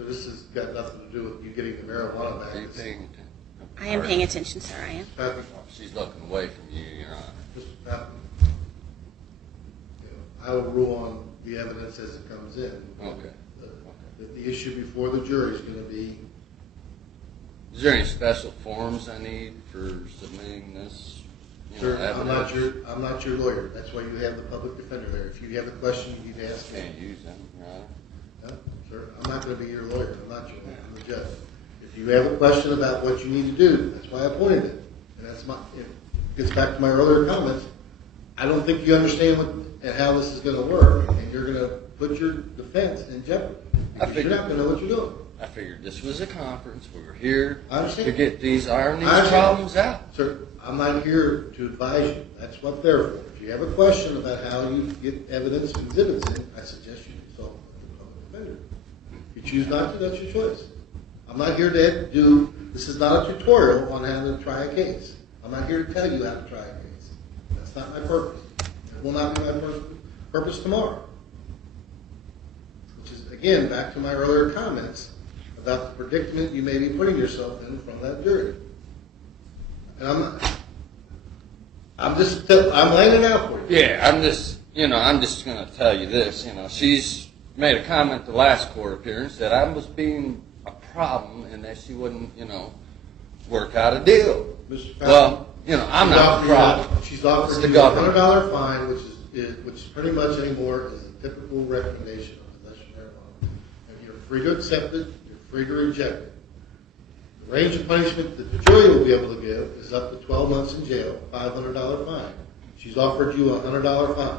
So this has got nothing to do with you getting the marijuana back. Are you paying attention? I am paying attention, sir. I am. Pappy, She's looking away from you, Your Honor. Mr. Pappy, I will rule on the evidence as it comes in. Okay. The issue before the jury is going to be. Is there any special forms I need for submitting this? Sir, I'm not your lawyer. That's why you have the public defender there. If you have a question, you need to ask me. Can't use them, Your Honor. No, sir, I'm not going to be your lawyer. I'm not your lawyer. I'm the judge. If you have a question about what you need to do, that's why I pointed it. And that's it gets back to my earlier comments. I don't think you understand and how this is going to work, and you're going to put your defense in jeopardy. Because you're not going to know what you're doing. I figured this was a conference. We were here to get these problems out. Sir, I'm not here to advise you. That's what they're for. If you have a question about how you get evidence and exhibits in, I suggest you consult with the public defender. If you choose not to, that's your choice. I'm not here to do, this is not a tutorial on how to try a case. I'm not here to tell you how to try a case. That's not my purpose. It will not be my purpose tomorrow. Which is, again, back to my earlier comments about the predicament you may be putting yourself in from that jury. And I'm laying it out for you. Yeah, I'm just going to tell you this. She's made a comment the last court appearance that I was being a problem and that she wouldn't, work out a deal. Well, I'm not a problem. She's offered you a $100 fine, which pretty much anymore is a typical recommendation of possession of marijuana. And you're free to accept it. You're free to reject it. The range of punishment that the jury will be able to give is up to 12 months in jail, $500 fine. She's offered you a $100 fine.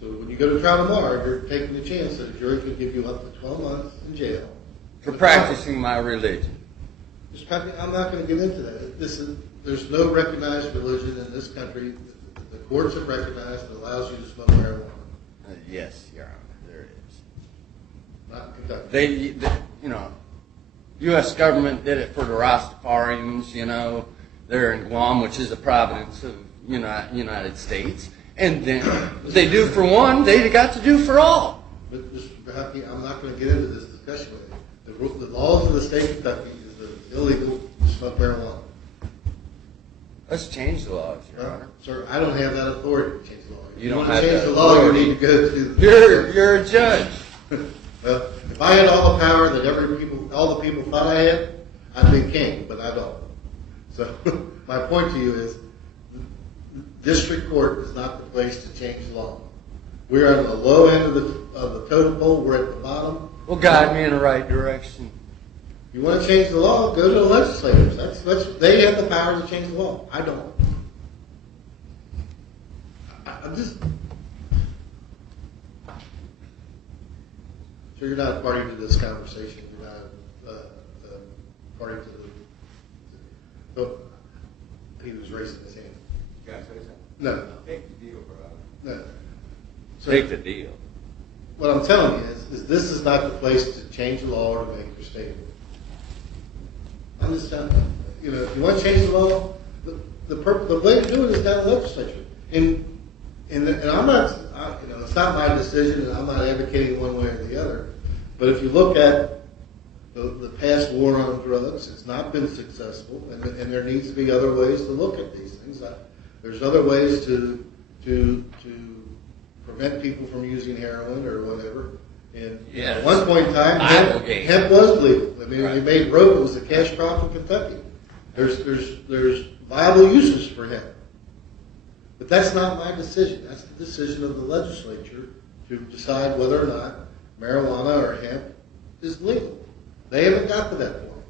So when you go to trial tomorrow, you're taking the chance that a jury could give you up to 12 months in jail. For practicing my religion. Mr. Pappy, I'm not going to get into that. There's no recognized religion in this country. The courts have recognized that allows you to smoke marijuana. Yes, Your Honor, there it is. Not in Kentucky. U.S. government did it for the Rastafarians, they're in Guam, which is a province of United States. And then they do for one, they got to do for all. But Mr. Pappy, I'm not going to get into this discussion with you. The laws of the state of Kentucky is that it's illegal to smoke marijuana. Let's change the laws, Your Honor. Sir, I don't have that authority to change the law. You don't want have to change that the law, authority. you need to go to the... You're a judge. Well, if I had all the power that all the people thought I had, I'd be king, but I don't. So my point to you is, district court is not the place to change the law. We're on the low end of the totem pole. We're at the bottom. Well, guide me in the right direction. You want to change the law? Go to the legislators. They have the power to change the law. I don't. I'm just. So you're not a party to this conversation. You're not a party to the. Oh, he was raising his hand. You guys say something? No. Take the deal, bro. No. So Take the deal. what I'm telling you is this is not the place to change the law or to make your statement. I'm just telling you, if you want to change the law, the way to do it is down the legislature. And I'm not, it's not my decision, and I'm not advocating one way or the other. But if you look at the past war on drugs, it's not been successful, and there needs to be other ways to look at these things. There's other ways to prevent people from using heroin or whatever. And yes. At one point in time, hemp was legal. I mean, they made rope. It was a cash crop in Kentucky. There's viable uses for hemp. But that's not my decision. That's the decision of the legislature to decide whether or not marijuana or hemp is legal. They haven't got to that point.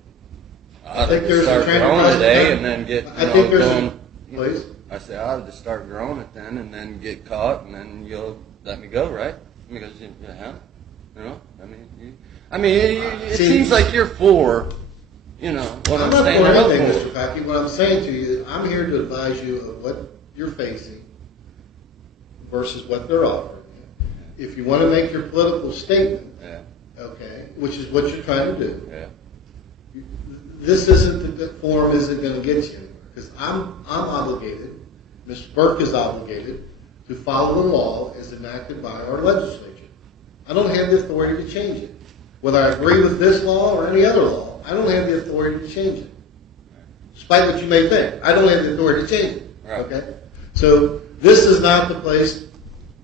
I think there's a growing today and then get going. Please. I say I ought to start growing it then, and then get caught, and then you'll let me go, right? Because it seems like you're for, what I'm saying. I'm not for anything, Mr. Packey. What I'm saying to you is I'm here to advise you of what you're facing versus what they're offering you. If you want to make your political statement, okay, which is what you're trying to do, this isn't the forum isn't going to get you anywhere. Because I'm obligated, Mr. Burke is obligated, to follow the law as enacted by our legislature. I don't have have the authority to change it. Whether I agree with this law or any other law, I don't have the authority to change it. Despite what you may think, I don't have the authority to change it. Right. Okay? So this is not the place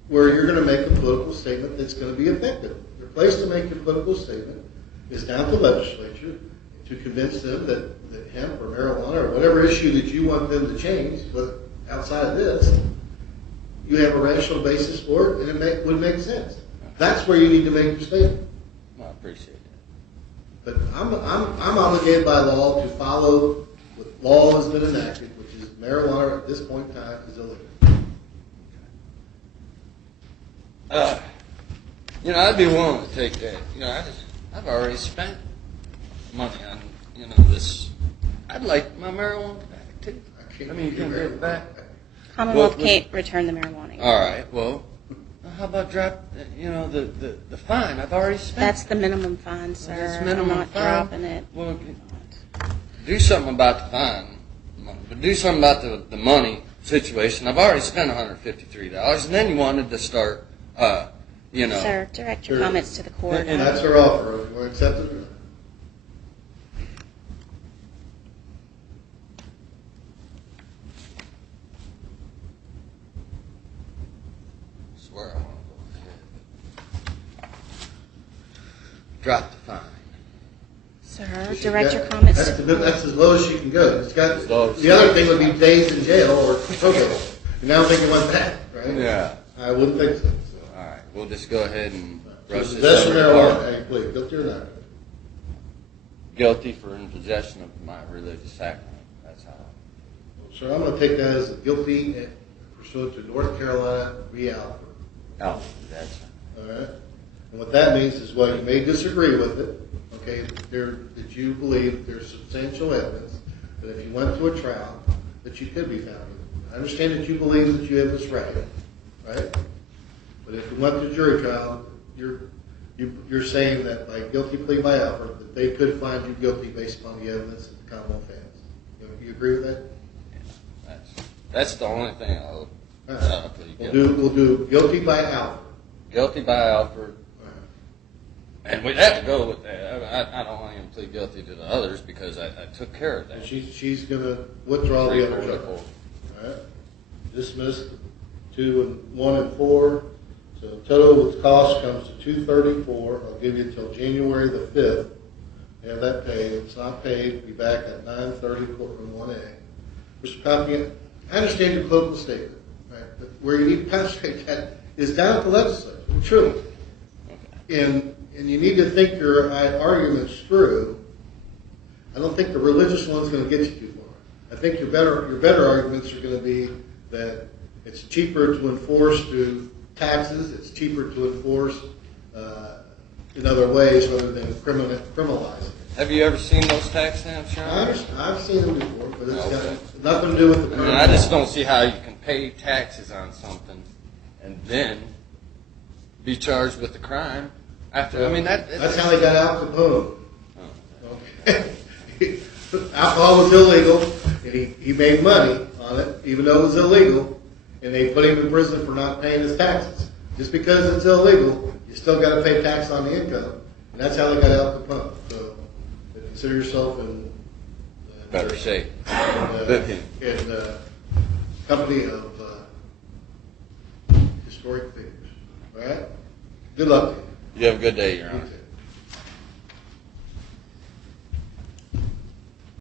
where you're going to make a political statement that's going to be effective. The place to make a political statement is down at the legislature to convince them that hemp or marijuana or whatever issue that you want them to change, but outside of this, you have a rational basis for it, and it would make sense. That's where you need to make your statement. Well, I appreciate that. But I'm obligated by law to follow what law has been enacted, which is marijuana at this point in time is illegal. I'd be willing to take that. I've already spent money on, this. I'd like my marijuana back too. You can get it back. Commonwealth can't return the marijuana. All right. Well, how about drop? The fine I've already spent. That's the minimum fine, sir. That's minimum I'm not fine. dropping it. Well, do something about the fine, but do something about the money situation. I've already spent $153, and then you wanted to start, Sir, direct your comments to the court. And that's her offer. If you want to accept it or not. I swear I want to go ahead. Drop the fine. Sir, direct your comments That's, to the court. that's as low as she can go. It's got, As low as the other thing would be days in jail or probate. And now I'm thinking one back, right? Yeah. I wouldn't think so. All right. We'll just go ahead and So rush this possession of over. marijuana, hey, please, guilty or not? Guilty for in possession of my religious sacrament. That's how. So I'm going to take that as a guilty pursuant to North Carolina v. Alford. That's. All right? And what that means is, well, you may disagree with it, okay, that you believe there's substantial evidence that if you went to a trial, that you could be found guilty. I understand that you believe that you have this right, right? But if you went to jury trial, you're saying that by guilty plea by Alford, that they could find you guilty based upon the evidence that the Commonwealth has. You agree with that? Yeah, that's the only thing I'll plead We'll guilty. do guilty by Alford. Guilty by Alford. And we'd have to go with that. I don't want to plead guilty to the others because I took care of that. And she's going to withdraw the other charge. 344. All right. Dismiss 2 and 1 and 4. So total with cost comes to $234. I'll give you until January the 5th. Have that paid. If it's not paid, be back at 9:30 courtroom 1A. Mr. Pothead, I understand your political statement, right? But where you need to concentrate that is down at the legislature, truly. And you need to think your arguments through. I don't think the religious one's going to get you too far. I think your better arguments are going to be that it's cheaper to enforce through taxes. It's cheaper to enforce in other ways rather than criminalizing. Have you ever seen those tax stamps, Sean? I've seen them before, but it's Okay. got nothing to do with the. I just don't see how you can pay taxes on something and then be charged with the crime after. That's how he got Al Capone. Oh. Okay. Alcohol was illegal, and he made money on it, even though it was illegal, and they put him in prison for not paying his taxes. Just because it's illegal, you still got to pay tax on the income, and that's how they got Al Capone. So consider yourself in Better shape. in company of historic figures. All right. Good luck to you. You have a good day, Your Honor. You too.